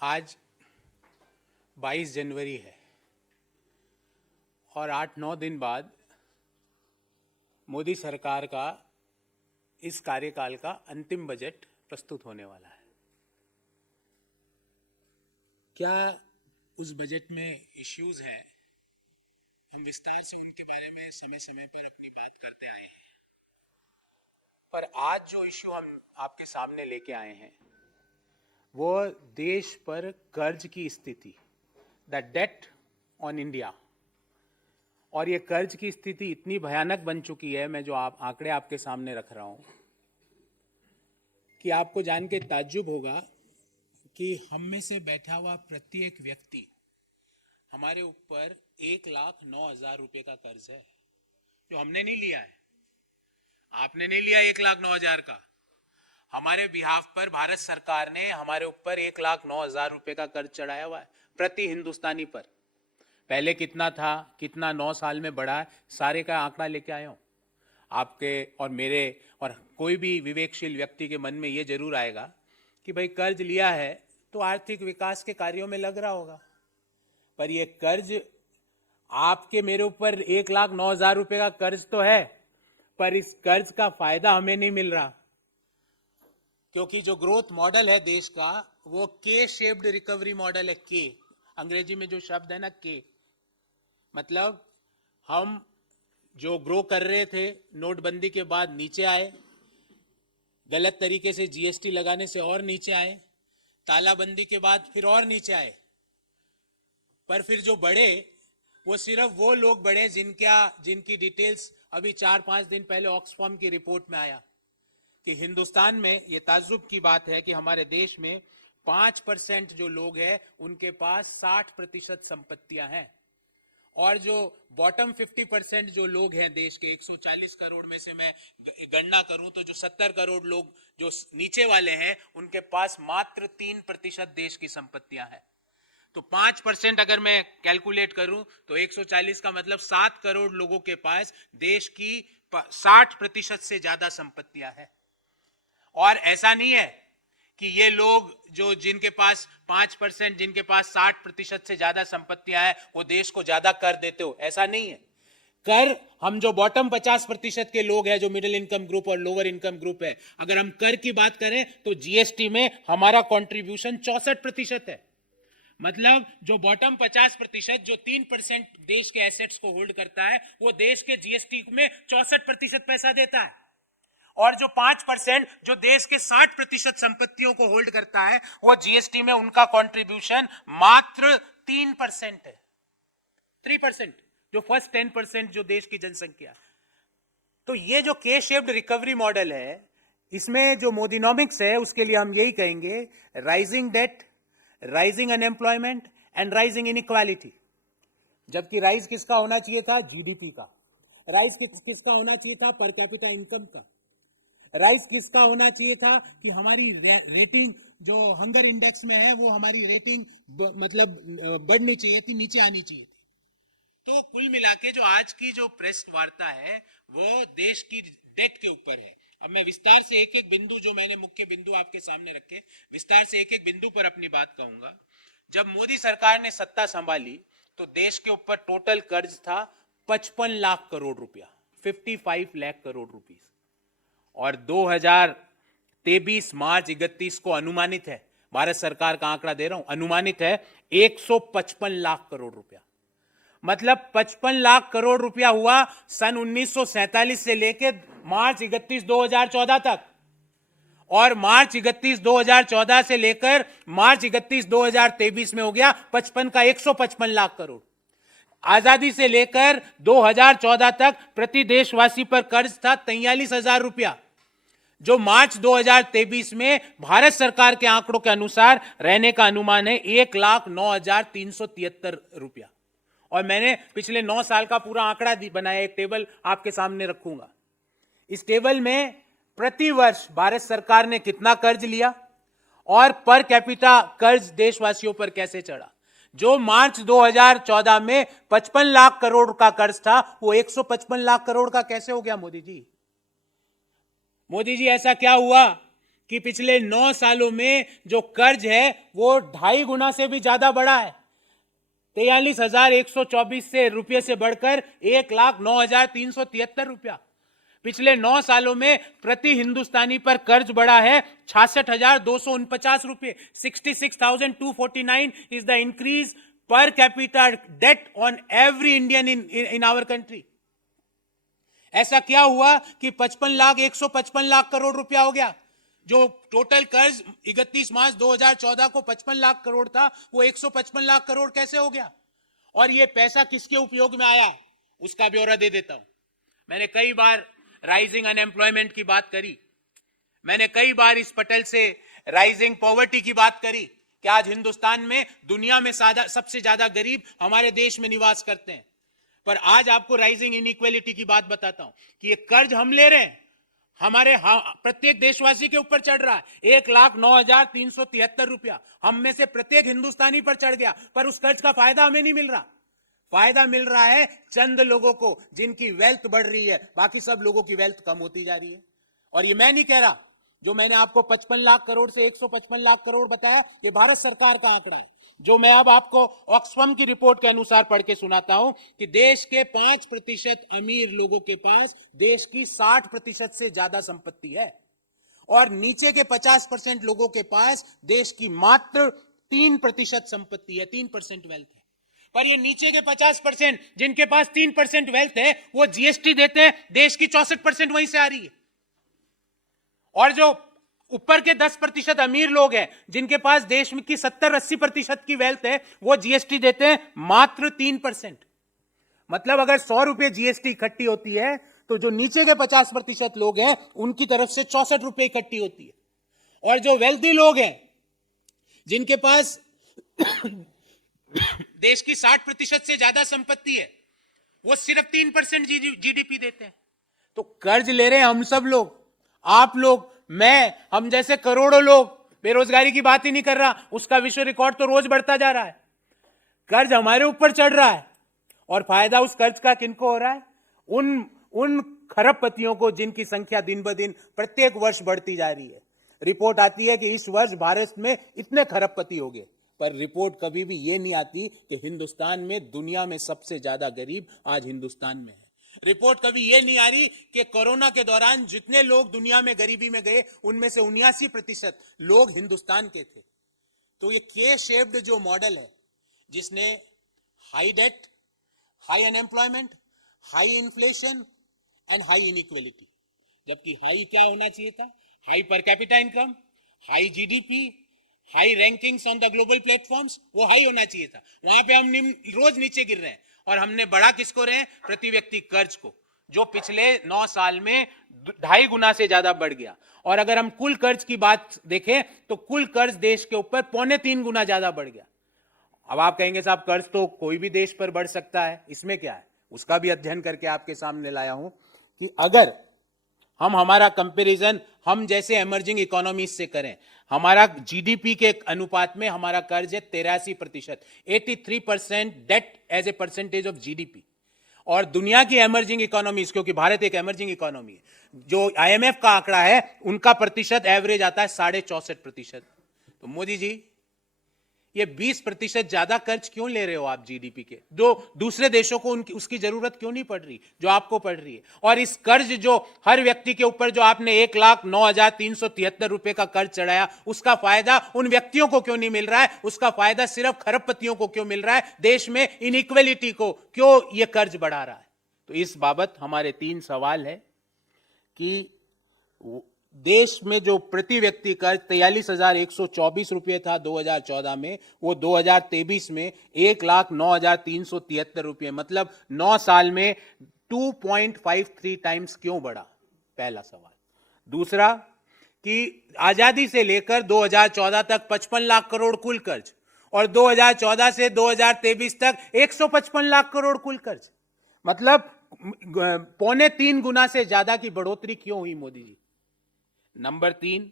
आज 22 जनवरी है और 8-9 दिन बाद मोदी सरकार का इस कार्यकाल का अंतिम बजट प्रस्तुत होने वाला है। क्या उस बजट में इश्यूज हैं? हम विस्तार से उनके बारे में समय समय पर अपनी बात करते आए हैं, पर आज जो इश्यू हम आपके सामने लेके आए हैं वो देश पर कर्ज की स्थिति, द डेट ऑन इंडिया। और ये कर्ज की स्थिति इतनी भयानक बन चुकी है, मैं जो आंकड़े आपके सामने रख रहा हूं, कि आपको जान के ताज्जुब होगा कि हम में से बैठा हुआ प्रत्येक व्यक्ति, हमारे ऊपर 1,09,000 रुपए का कर्ज है, जो हमने नहीं लिया है। आपने नहीं लिया 1,09,000 का। हमारे बिहाफ पर भारत सरकार ने हमारे ऊपर 1,09,000 रुपए का कर्ज चढ़ाया हुआ है प्रति हिंदुस्तानी पर। पहले कितना था, कितना 9 साल में बढ़ा है, सारे का आंकड़ा लेके आया हूं। आपके और मेरे और कोई भी विवेकशील व्यक्ति के मन में ये जरूर आएगा कि भाई कर्ज लिया है तो आर्थिक विकास के कार्यों में लग रहा होगा, पर ये कर्ज आपके मेरे ऊपर 1,09,000 रुपए का कर्ज तो है, पर इस कर्ज का फायदा हमें नहीं मिल रहा, क्योंकि जो ग्रोथ मॉडल है देश का वो के शेप्ड रिकवरी मॉडल है। के अंग्रेजी में जो शब्द है ना, के मतलब हम जो ग्रो कर रहे थे नोटबंदी के बाद नीचे आए, गलत तरीके से जीएसटी लगाने से और नीचे आए, तालाबंदी के बाद फिर और नीचे आए, पर फिर जो बढ़े वो सिर्फ वो लोग बढ़े जिनकी डिटेल्स अभी 4-5 दिन पहले ऑक्सफैम की रिपोर्ट में आया कि हिंदुस्तान में, ये ताज्जुब की बात है कि हमारे देश में 5% जो लोग हैं उनके पास 60% संपत्तियां हैं, और जो बॉटम 50% जो लोग हैं देश के 140 करोड़ में से मैं गणना करूं तो जो 70 करोड़ लोग जो नीचे वाले हैं उनके पास मात्र 3% देश की संपत्तियां हैं। तो 5% अगर मैं कैलकुलेट करूं तो 140 का मतलब 7 करोड़ लोगों के पास देश की 60% से ज्यादा संपत्तियां हैं। और ऐसा नहीं है कि ये लोग जो जिनके पास 5%, जिनके पास 60% से ज्यादा संपत्तियां हैं वो देश को ज्यादा कर देते हो, ऐसा नहीं है। कर, हम जो बॉटम 50% के लोग हैं, जो मिडिल इनकम ग्रुप और लोअर इनकम ग्रुप है, अगर हम कर की बात करें तो जीएसटी में हमारा कंट्रीब्यूशन 64% है। मतलब जो बॉटम 50%, जो 3% देश के एसेट्स को होल्ड करता है, वो देश के जीएसटी में 64% पैसा देता है, और जो 5% जो देश के 60% संपत्तियों को होल्ड करता है, वो जीएसटी में उनका कंट्रीब्यूशन मात्र 3% है। 3%, जो फर्स्ट 10% जो देश की जनसंख्या। तो ये जो के शेप्ड रिकवरी मॉडल है, इसमें जो मोदीनॉमिक्स है उसके लिए हम यही कहेंगे, rising debt, rising unemployment and rising inequality. जबकि राइज किसका होना चाहिए था? जीडीपी का। राइज किसका होना चाहिए था? पर कैपिटा इनकम का। राइज किसका होना चाहिए था कि हमारी रेटिंग जो हंगर इंडेक्स में है वो हमारी रेटिंग मतलब बढ़नी चाहिए थी, नीचे आनी चाहिए थी। तो कुल मिला के जो आज की जो प्रेस वार्ता है वो देश की डेट के ऊपर है। अब मैं विस्तार से एक एक बिंदु, जो मैंने मुख्य बिंदु आपके सामने रखे, विस्तार से एक एक बिंदु पर अपनी बात कहूंगा। जब मोदी सरकार ने सत्ता संभाली तो देश के ऊपर टोटल कर्ज था 55 लाख करोड़ रुपया, 55 लाख करोड़ रुपीस, और 2023 मार्च 31 को अनुमानित है, भारत सरकार का आंकड़ा दे रहा हूं, अनुमानित है 155 लाख करोड़ रुपया। मतलब 55 लाख करोड़ रुपया हुआ सन 1947 से लेकर मार्च 31 2014 तक, और मार्च 31 2014 से लेकर मार्च 31 2023 में हो गया 55 का 155 लाख करोड़। आजादी से लेकर 2014 तक प्रति देशवासी पर कर्ज था 43,000 रुपया, जो मार्च 2023 में भारत सरकार के आंकड़ों के अनुसार रहने का अनुमान है 1,09,373 रुपया। और मैंने पिछले 9 साल का पूरा आंकड़ा बनाया, एक टेबल आपके सामने रखूंगा। इस टेबल में प्रति वर्ष भारत सरकार ने कितना कर्ज लिया और पर कैपिटा कर्ज देशवासियों पर कैसे चढ़ा। जो मार्च 2014 में 55 लाख करोड़ का कर्ज था वो 155 लाख करोड़ का कैसे हो गया? मोदी जी, ऐसा क्या हुआ कि पिछले 9 सालों में जो कर्ज है वो 2.5 गुना से भी ज्यादा बढ़ा है। 43,124 से रुपये से बढ़कर 1,09,373 रुपया। पिछले 9 सालों में प्रति हिंदुस्तानी पर कर्ज बढ़ा है 66,249 रुपये। 66,249 is the increase per capita debt on every Indian in our country. ऐसा क्या हुआ कि 155 लाख करोड़ रुपया हो गया? जो टोटल कर्ज 31 मार्च 2014 को 55 लाख करोड़ था, वो 155 लाख करोड़ कैसे हो गया? और ये पैसा किसके उपयोग में आया, उसका ब्यौरा दे देता हूं। मैंने कई बार राइजिंग अनएम्प्लॉयमेंट की बात करी, मैंने कई बार इस पटल से राइजिंग पॉवर्टी की बात करी कि आज हिंदुस्तान में दुनिया में सबसे ज्यादा गरीब हमारे देश में निवास करते हैं। पर आज आपको राइजिंग इनइक्वालिटी की बात बताता हूं कि ये कर्ज हम ले रहे हैं, हमारे प्रत्येक देशवासी के ऊपर चढ़ रहा है। 1,09,373 रुपया हम में से प्रत्येक हिंदुस्तानी पर चढ़ गया, पर उस कर्ज का फायदा हमें नहीं मिल रहा। फायदा मिल रहा है चंद लोगों को जिनकी वेल्थ बढ़ रही है, बाकी सब लोगों की वेल्थ कम होती जा रही है। और ये मैं नहीं कह रहा, जो मैंने आपको 55 लाख करोड़ से 155 लाख करोड़ बताया, ये भारत सरकार का आंकड़ा है। जो मैं अब आपको ऑक्सफैम की रिपोर्ट के अनुसार पढ़ के सुनाता हूं कि देश के 5% अमीर लोगों के पास देश की 60% से ज्यादा संपत्ति है, और नीचे के 50% लोगों के पास देश की मात्र 3% संपत्ति है, 3% वेल्थ है। पर ये नीचे के 50% जिनके पास 3% वेल्थ है, वो जीएसटी देते हैं, देश की 64% वहीं से आ रही है। और जो ऊपर के 10% अमीर लोग हैं, जिनके पास देश में की 70-80% की वेल्थ है, वो जीएसटी देते हैं मात्र 3%। मतलब अगर 100 रुपए जीएसटी इकट्ठी होती है, तो जो नीचे के 50% लोग हैं, उनकी तरफ से 64 रुपए इकट्ठी होती है। और जो वेल्थी लोग हैं, जिनके पास देश की 60% से ज्यादा संपत्ति है, वो सिर्फ 3% जीडीपी देते हैं। तो कर्ज ले रहे हैं हम सब लोग, आप लोग, मैं, हम जैसे करोड़ों लोग। बेरोजगारी की बात ही नहीं कर रहा, उसका विश्व रिकॉर्ड तो रोज बढ़ता जा रहा है। कर्ज हमारे ऊपर चढ़ रहा है, और फायदा उस कर्ज का किनको हो रहा है? उन खरबपतियों को जिनकी संख्या दिन ब दिन प्रत्येक वर्ष बढ़ती जा रही है। रिपोर्ट आती है कि इस वर्ष भारत में इतने खरबपति हो गए, पर रिपोर्ट कभी भी यह नहीं आती कि हिंदुस्तान में दुनिया में सबसे ज्यादा गरीब आज हिंदुस्तान में है। रिपोर्ट कभी यह नहीं आ रही कि कोरोना के दौरान जितने लोग दुनिया में गरीबी में गए, उनमें से 79% लोग हिंदुस्तान के थे। तो ये के शेप्ड जो मॉडल है, जिसने high debt, high unemployment, high inflation and high inequality, जबकि हाई क्या होना चाहिए था? High per capita income, high GDP, high rankings on the global platforms, वो हाई होना चाहिए था। वहां पे हम रोज नीचे गिर रहे हैं, और हमने बढ़ा किसको रहे हैं? प्रति व्यक्ति कर्ज को, जो पिछले 9 साल में 2.5 गुना से ज्यादा बढ़ गया। और अगर हम कुल कर्ज की बात देखें, तो कुल कर्ज देश के ऊपर 2.25 गुना ज्यादा बढ़ गया। अब आप कहेंगे साहब कर्ज तो कोई भी देश पर बढ़ सकता है, इसमें क्या है? उसका भी अध्ययन करके आपके सामने लाया हूं कि अगर हम हमारा कंपैरिजन हम जैसे इमर्जिंग इकोनॉमीज से करें, हमारा जीडीपी के अनुपात में हमारा कर्ज है 83%, 83% debt as a percentage of GDP. और दुनिया की इमर्जिंग इकोनॉमीज, क्योंकि भारत एक इमर्जिंग इकोनॉमी है, जो आईएमएफ का आंकड़ा है, उनका प्रतिशत एवरेज आता है 64.5%। तो मोदी जी, ये 20% ज्यादा कर्ज क्यों ले रहे हो आप जीडीपी के? जो दूसरे देशों को उसकी जरूरत क्यों नहीं पड़ रही, जो आपको पड़ रही है? और इस कर्ज जो हर व्यक्ति के ऊपर जो आपने 1,09,373 रुपए का कर्ज चढ़ाया, उसका फायदा उन व्यक्तियों को क्यों नहीं मिल रहा है? उसका फायदा सिर्फ खरबपतियों को क्यों मिल रहा है? देश में इनइक्वालिटी को क्यों ये कर्ज बढ़ा रहा है? तो इस बाबत हमारे 3 सवाल है कि देश में जो प्रति व्यक्ति कर्ज 43,124 रुपये था 2014 में, वो 2023 में 1,09,373 रुपये, मतलब 9 साल में 2.53 टाइम्स क्यों बढ़ा? पहला सवाल। दूसरा कि आजादी से लेकर 2014 तक 55 लाख करोड़ कुल कर्ज, और 2014 से 2023 तक 155 लाख करोड़ कुल कर्ज, मतलब 2.25 गुना से ज्यादा की बढ़ोतरी क्यों हुई मोदी जी? नंबर 3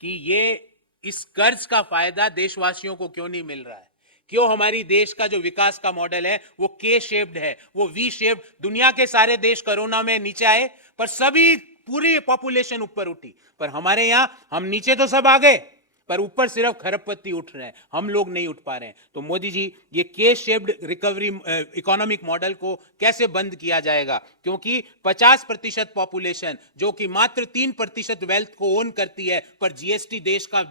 कि ये इस कर्ज का फायदा देशवासियों को क्यों नहीं मिल रहा है? क्यों हमारी देश का जो विकास का मॉडल है वो के शेप्ड है, वो वी शेप्ड? दुनिया के सारे देश कोरोना में नीचे आए, पर सभी पूरी पॉपुलेशन ऊपर उठी। पर हमारे यहां हम नीचे तो सब आ गए, पर ऊपर सिर्फ खरबपति उठ रहे हैं, हम लोग नहीं उठ पा रहे हैं। तो मोदी जी, ये के शेप्ड रिकवरी इकोनॉमिक मॉडल को कैसे बंद किया जाएगा? क्योंकि 50% पॉपुलेशन जो कि मात्र 3% वेल्थ को ओन करती है, पर जीएसटी देश का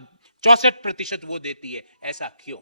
64% वो देती है, ऐसा क्यों?